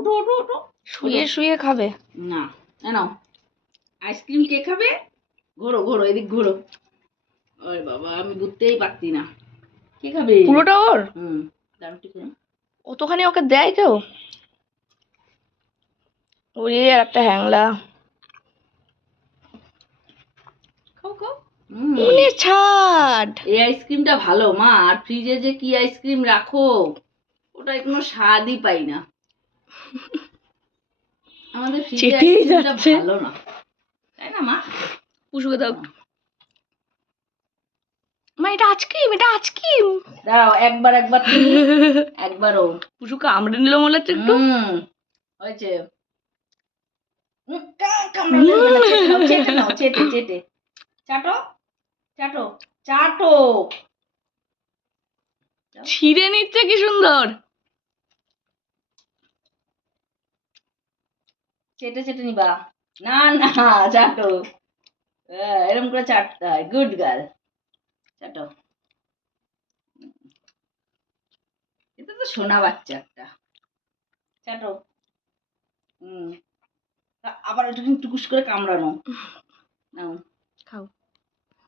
ওঠো ওঠো ওঠো। শুয়ে শুয়ে খাবে না নাও, আইসক্রিম কে খাবে? ঘোরো ঘোরো, এদিক ঘোরো। ওরে বাবা, আমি বুঝতেই পারছি না কে খাবে। পুরোটা ওর? দাঁড়াও ঠিক আছে। অতখানি ওকে দেয় কেউ? ওরে আর একটা হ্যাংলা। খাও খাও। মনে ছাড়। এই আইসক্রিমটা ভালো মা, আর ফ্রিজে যে কি আইসক্রিম রাখো, ওটা কোনো স্বাদই পাই না। আমাদের ফ্রিজে চেটেই আইসক্রিমটা যাচ্ছে। ভালো না, তাই না মা? পুষুকে দাও একটু। মা এটা আইসক্রিম, এটা আইসক্রিম। দাঁড়াও, একবার একবার তুমি, একবারও। পুষু কামড়ে নিল মনে হচ্ছে একটু। হয়েছে। কামড়ালে হবে না, চেটে নাও, চেটে নাও, চেটে চেটে চাটো চাটো চাটো। ছিঁড়ে নিচ্ছে কি সুন্দর। চেটে চেটে নিবা, না না চাটো। এরকম করে চাটতে হয়, গুড গার্ল। চাটো। এটা তো সোনা বাচ্চা একটা। চাটো। আবার ওটা টুকুস করে কামড়ানো। নাও খাও।